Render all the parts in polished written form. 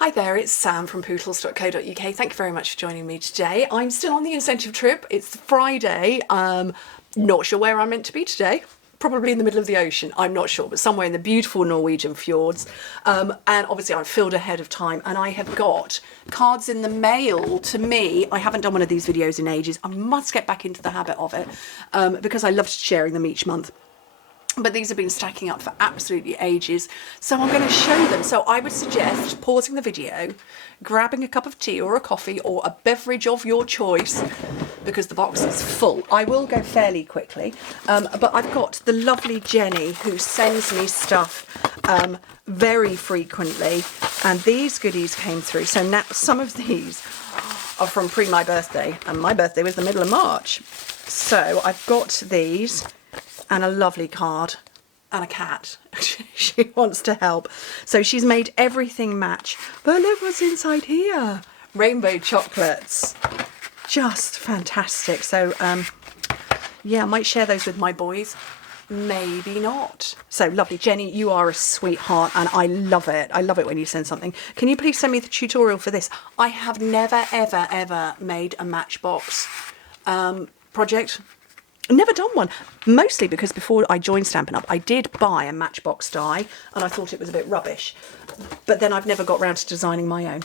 Hi there, it's Sam from Pootles.co.uk. Thank you very much for joining me today. I'm still on the incentive trip. It's Friday. Not sure where I'm meant to be today. Probably in the middle of the ocean. I'm not sure, but somewhere in the beautiful Norwegian fjords. And obviously I'm filled ahead of time and I have got cards in the mail to me. I haven't done one of these videos in ages. I must get back into the habit of it because I loved sharing them each month. But these have been stacking up for absolutely ages, so I'm going to show them. So I would suggest pausing the video, grabbing a cup of tea or a coffee or a beverage of your choice, because the box is full. I will go fairly quickly, but I've got the lovely Jenny who sends me stuff very frequently, and these goodies came through. So now some of these are from my birthday, and my birthday was the middle of March. So I've got these. And a lovely card and a cat. She wants to help. So she's made everything match. But look what's inside here. Rainbow chocolates. Just fantastic. So, yeah, I might share those with my boys. Maybe not. So lovely. Jenny, you are a sweetheart and I love it. I love it when you send something. Can you please send me the tutorial for this? I have never, ever, ever made a Matchbox project. Never done one, mostly because before I joined Stampin' Up, I did buy a Matchbox die and I thought it was a bit rubbish. But then I've never got round to designing my own.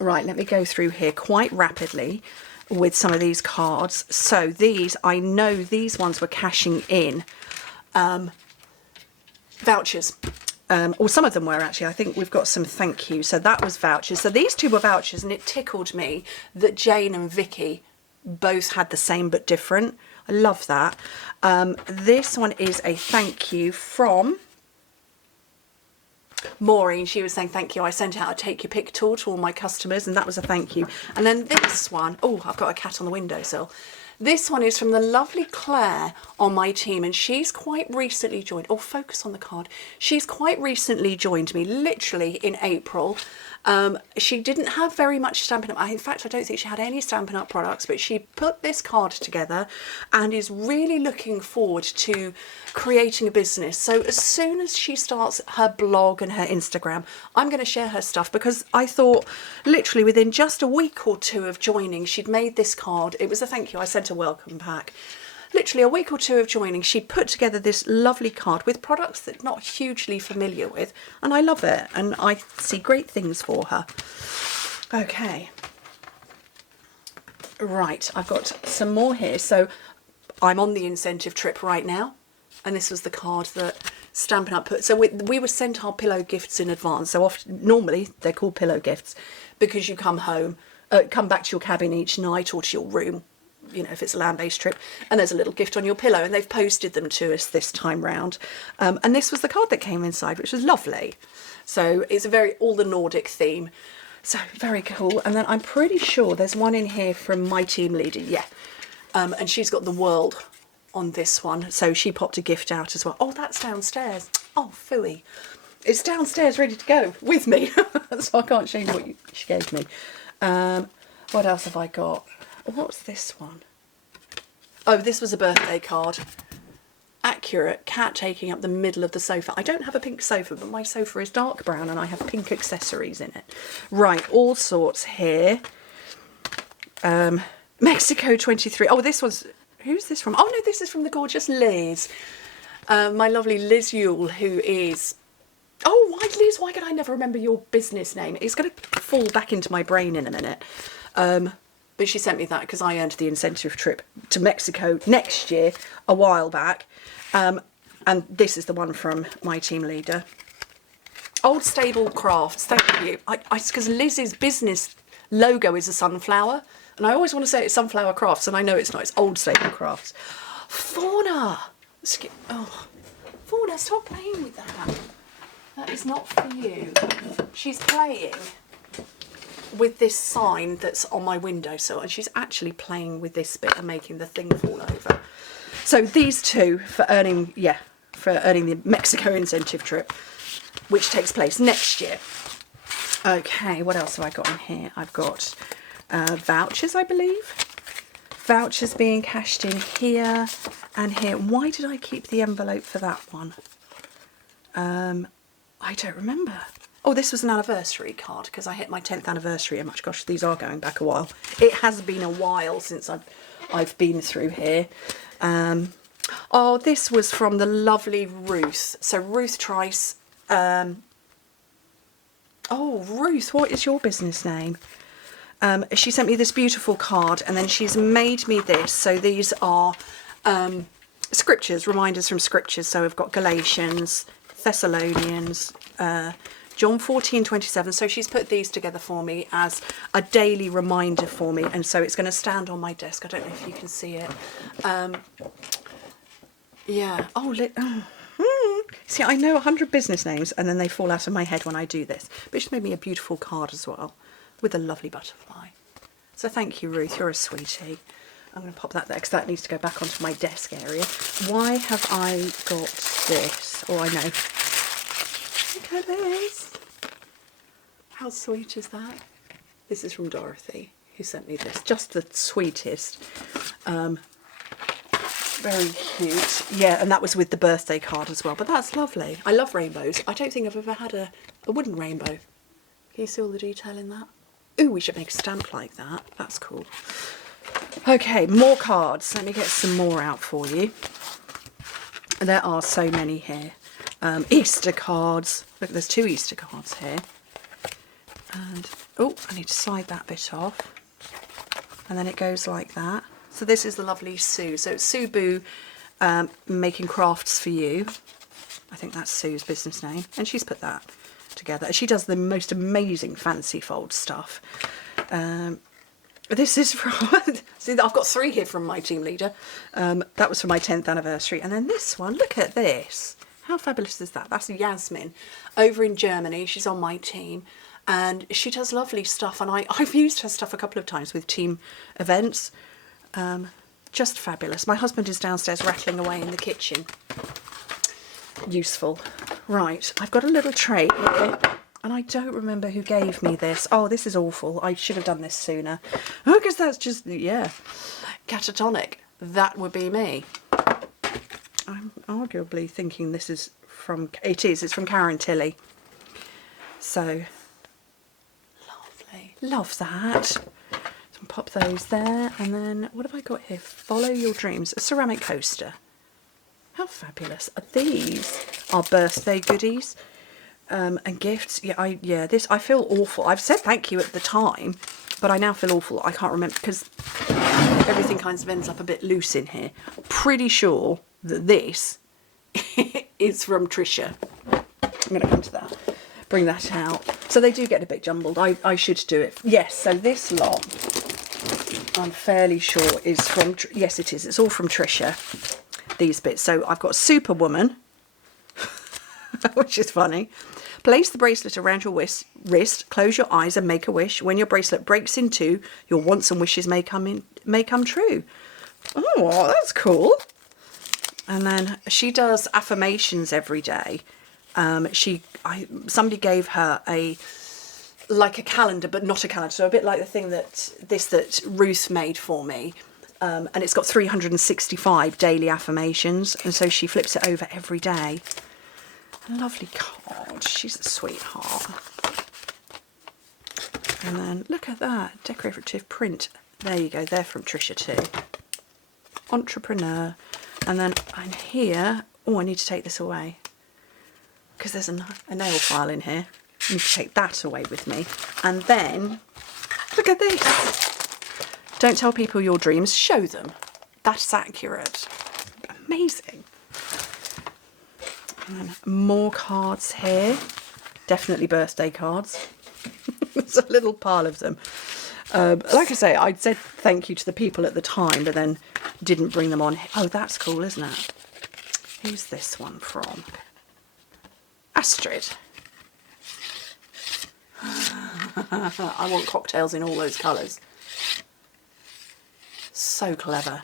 Right, let me go through here quite rapidly with some of these cards. So these, I know these ones were cashing in vouchers. Or some of them were actually. I think we've got some thank you. So that was vouchers. So these two were vouchers, and it tickled me that Jane and Vicky both had the same but different. I love that. This one is a thank you from Maureen. She was saying thank you. I sent out a take your pick tour to all my customers and that was a thank you. And then this one, oh, I've got a cat on the windowsill. This one is from the lovely Claire on my team, and she's quite recently joined. Oh, focus on the card. She's quite recently joined me, literally in April. She didn't have very much Stampin' Up. In fact, I don't think she had any Stampin' Up products, but she put this card together and is really looking forward to creating a business. So as soon as she starts her blog and her Instagram, I'm going to share her stuff, because I thought literally within just a week or two of joining, she'd made this card. It was a thank you. I sent a welcome pack. Literally a week or two of joining, she put together this lovely card with products that I'm not hugely familiar with, and I love it, and I see great things for her. Okay. Right, I've got some more here. So I'm on the incentive trip right now, and this was the card that Stampin' Up put. So we were sent our pillow gifts in advance. So often, normally they're called pillow gifts because you come home, come back to your cabin each night or to your room, you know, if it's a land-based trip, and there's a little gift on your pillow, and they've posted them to us this time round. And this was the card that came inside, which was lovely. So it's a very, all the Nordic theme. So very cool. And then I'm pretty sure there's one in here from my team leader, yeah. And she's got the world on this one. So she popped a gift out as well. Oh, that's downstairs. Oh, phooey. It's downstairs ready to go with me. So I can't show you what she gave me. What else have I got? What's this one? Oh, this was a birthday card. Accurate. Cat taking up the middle of the sofa. I don't have a pink sofa, but my sofa is dark brown and I have pink accessories in it. Right, all sorts here. Mexico 23. Oh, this one's... Who's this from? Oh, no, this is from the gorgeous Liz. My lovely Liz Yule, who is... Oh, why, Liz, why can I never remember your business name? It's going to fall back into my brain in a minute. But she sent me that because I earned the incentive trip to Mexico next year a while back. And this is the one from my team leader. Old Stable Crafts, thank you. Because Liz's business logo is a sunflower. And I always want to say it's Sunflower Crafts, and I know it's not. It's Old Stable Crafts. Fauna! Oh, Fauna, stop playing with that. That is not for you. She's playing with this sign that's on my windowsill, and she's actually playing with this bit and making the thing fall over. So these two for earning, the Mexico incentive trip, which takes place next year. Okay, what else have I got in here? I've got vouchers, I believe. Vouchers being cashed in here and here. Why did I keep the envelope for that one? I don't remember. Oh, this was an anniversary card because I hit my 10th anniversary. Oh my gosh, these are going back a while. It has been a while since I've been through here. Oh, this was from the lovely Ruth. So Ruth Trice. Oh, Ruth, what is your business name? She sent me this beautiful card, and then she's made me this. So these are scriptures, reminders from scriptures. So we've got Galatians, Thessalonians, John 14:27. So she's put these together for me as a daily reminder for me, and so it's going to stand on my desk. I don't know if you can see it. Yeah. Oh, see, I know 100 business names, and then they fall out of my head when I do this. But she's made me a beautiful card as well, with a lovely butterfly. So thank you, Ruth. You're a sweetie. I'm going to pop that there because that needs to go back onto my desk area. Why have I got this? Oh, I know. Look at this. How sweet is that? This is from Dorothy, who sent me this. Just the sweetest. Very cute. Yeah, and that was with the birthday card as well. But that's lovely. I love rainbows. I don't think I've ever had a wooden rainbow. Can you see all the detail in that? Ooh, we should make a stamp like that. That's cool. Okay, more cards. Let me get some more out for you. There are so many here. Easter cards. Look, there's 2 Easter cards here. And, oh, I need to side that bit off. And then it goes like that. So this is the lovely Sue. So it's Sue Boo making crafts for you. I think that's Sue's business name. And she's put that together. She does the most amazing fancy fold stuff. This is from, see, I've got 3 here from my team leader. That was for my 10th anniversary. And then this one, look at this. How fabulous is that? That's Yasmin over in Germany. She's on my team and she does lovely stuff. And I've used her stuff a couple of times with team events. Just fabulous. My husband is downstairs rattling away in the kitchen. Useful. Right, I've got a little tray here. And I don't remember who gave me this. Oh, this is awful. I should have done this sooner. Oh, because that's just, yeah. Catatonic. That would be me. I'm arguably thinking this is from, it's from Karen Tilley. So, lovely. Love that. So pop those there. And then, what have I got here? Follow Your Dreams. A ceramic coaster. How fabulous. These are birthday goodies. And gifts. Yeah, I feel awful. I've said thank you at the time, but I now feel awful. I can't remember because everything kind of ends up a bit loose in here. Pretty sure that this is from Trisha. I'm going to come to that. Bring that out. So they do get a bit jumbled. I should do it. Yes, so this lot, I'm fairly sure is from, yes it is. It's all from Trisha, these bits. So I've got Superwoman, which is funny. Place the bracelet around your wrist, close your eyes and make a wish. When your bracelet breaks in two, your wants and wishes may come true. Oh, that's cool. And then she does affirmations every day. Somebody gave her like a calendar, but not a calendar. So a bit like the thing that Ruth made for me. And it's got 365 daily affirmations. And so she flips it over every day. Lovely card. She's a sweetheart. And then look at that decorative print. There you go. They're from Trisha too. Entrepreneur. And then I'm here. Oh, I need to take this away because there's a nail file in here. I need to take that away with me. And then look at this. Don't tell people your dreams. Show them. That's accurate. Amazing. And more cards here. Definitely birthday cards. There's a little pile of them. Like I say, I'd said thank you to the people at the time, but then didn't bring them on. Oh, that's cool, isn't it? Who's this one from? Astrid. I want cocktails in all those colours. So clever.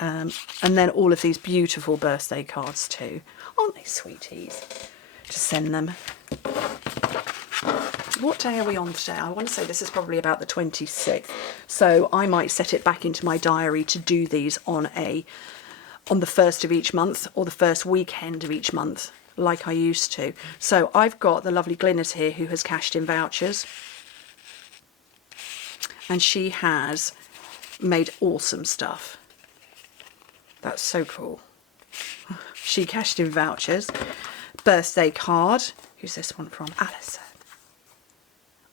And then all of these beautiful birthday cards too. Aren't they sweeties? To send them. What day are we on today? I want to say this is probably about the 26th. So I might set it back into my diary to do these on the first of each month or the first weekend of each month. like I used to. So I've got the lovely Glynis here who has cashed in vouchers. And she has made awesome stuff. That's so cool. She cashed in vouchers. Birthday card. Who's this one from? Alison.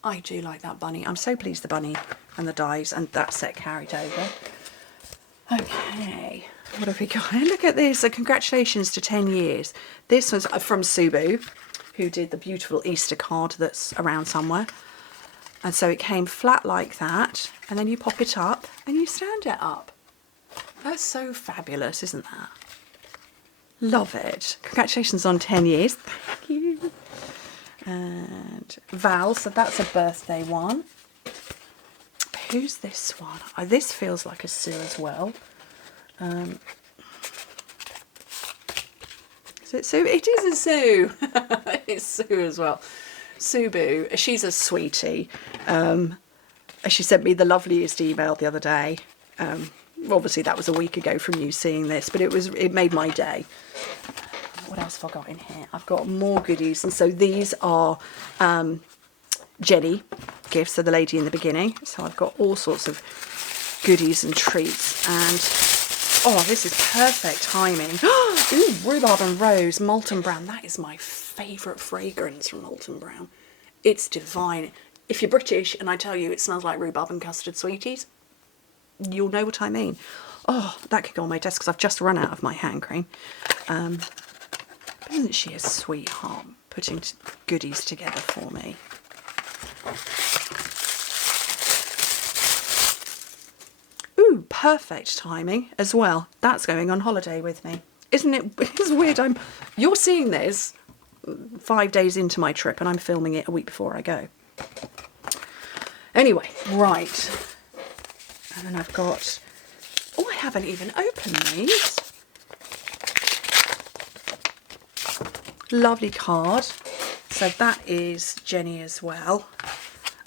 I do like that bunny. I'm so pleased the bunny and the dies and that set carried over. Okay, what have we got? Look at this. So congratulations to 10 years. This was from Subu, who did the beautiful Easter card that's around somewhere. And so it came flat like that, and then you pop it up and you stand it up. That's so fabulous, isn't that? Love it. Congratulations on 10 years. Thank you. And Val, so that's a birthday one. Who's this one? Oh, this feels like a Sue as well. Is it Sue? It is a Sue. It's Sue as well. Subu, she's a sweetie. She sent me the loveliest email the other day. Obviously that was a week ago from you seeing this, but it made my day. What else have I got in here? I've got more goodies, and so these are Jenny gifts, so the lady in the beginning. So I've got all sorts of goodies and treats, and oh, this is perfect timing. Ooh, rhubarb and rose, Molton Brown. That is my favourite fragrance from Molton Brown. It's divine. If you're British and I tell you it smells like rhubarb and custard sweeties, you'll know what I mean. Oh, that could go on my desk because I've just run out of my hand cream. Isn't she a sweetheart, putting goodies together for me? Ooh, perfect timing as well. That's going on holiday with me. Isn't it? It's weird. You're seeing this 5 days into my trip and I'm filming it a week before I go. Anyway, right. And then I've got, oh, I haven't even opened these. Lovely card. So that is Jenny as well.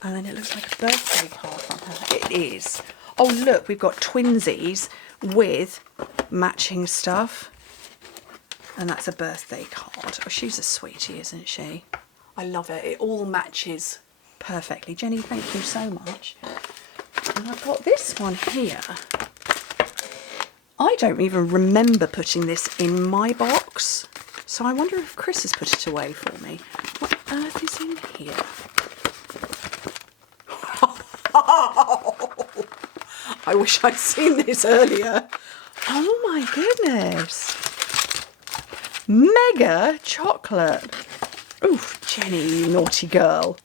And then it looks like a birthday card from her. It is. Oh, look, we've got twinsies with matching stuff. And that's a birthday card. Oh, she's a sweetie, isn't she? I love it. It all matches perfectly. Jenny, thank you so much. And I've got this one here. I don't even remember putting this in my box. So I wonder if Chris has put it away for me. What on earth is in here? I wish I'd seen this earlier. Oh my goodness. Mega chocolate. Ooh, Jenny, you naughty girl.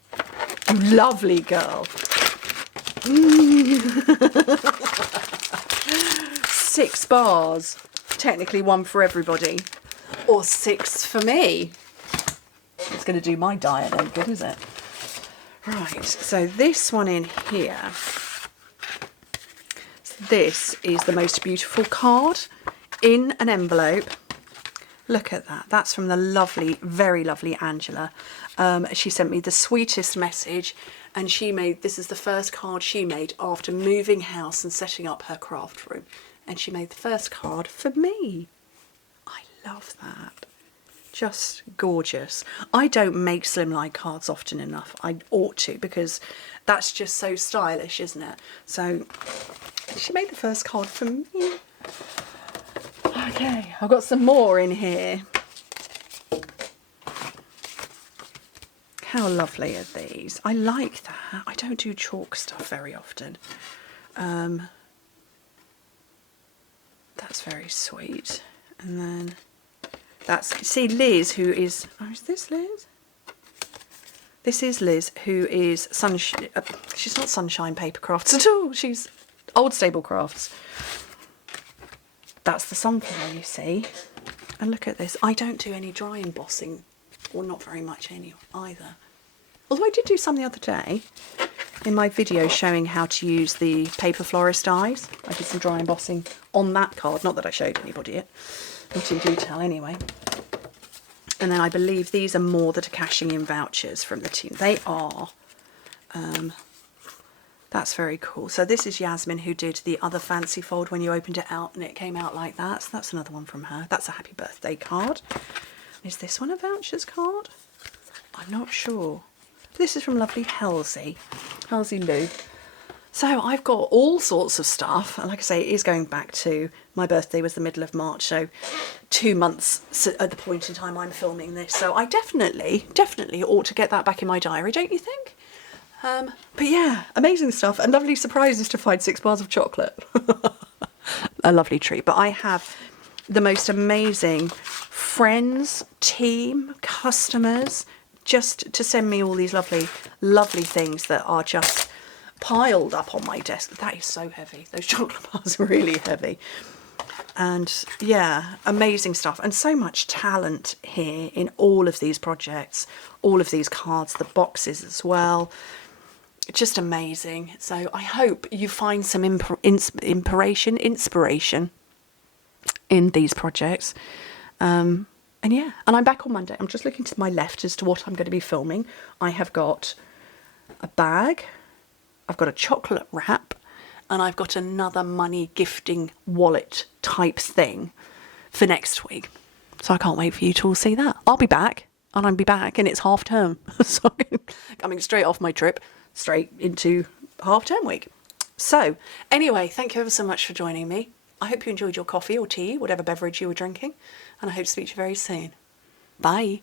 You lovely girl. 6 bars. Technically one for everybody. Or 6 for me. It's going to do my diet then, good, is it? Right, so this one in here. This is the most beautiful card in an envelope. Look at that. That's from the lovely, very lovely Angela. She sent me the sweetest message, and this is the first card she made after moving house and setting up her craft room. And she made the first card for me. I love that. Just gorgeous. I don't make slimline cards often enough. I ought to, because that's just so stylish, isn't it? So she made the first card for me. Okay, I've got some more in here. How lovely are these? I like that. I don't do chalk stuff very often. That's very sweet. And then see Liz, who is, oh, is this Liz? This is Liz, who is she's not Sunshine Papercrafts at all. She's Old Stable Crafts. That's the sunflower, you see. And look at this. I don't do any dry embossing, or not very much any either. Although I did do some the other day in my video showing how to use the paper florist dies. I did some dry embossing on that card. Not that I showed anybody it. Not in detail anyway. And then I believe these are more that are cashing in vouchers from the team. They are. That's very cool. So this is Yasmin, who did the other fancy fold when you opened it out and it came out like that. So that's another one from her. That's a happy birthday card. Is this one a vouchers card? I'm not sure. This is from lovely Halsey Lou. So I've got all sorts of stuff, and like I say, it is going back to my birthday was the middle of March, so 2 months at the point in time I'm filming this. So I definitely ought to get that back in my diary, don't you think? But yeah, amazing stuff, and lovely surprises to find 6 bars of chocolate. A lovely treat. But I have the most amazing friends, team, customers, just to send me all these lovely things that are just piled up on my desk. That is so heavy. Those chocolate bars are really heavy. And yeah, amazing stuff, and so much talent here in all of these projects, all of these cards, the boxes as well. Just amazing. So I hope you find some inspiration in these projects. And yeah, and I'm back on Monday. I'm just looking to my left as to what I'm going to be filming. I have got a bag, I've got a chocolate wrap, and I've got another money gifting wallet type thing for next week. So I can't wait for you to all see that. I'll be back, and I'll be back, and it's half term. So I'm coming straight off my trip, straight into half term week. So anyway, thank you ever so much for joining me. I hope you enjoyed your coffee or tea, whatever beverage you were drinking, and I hope to speak to you very soon. Bye.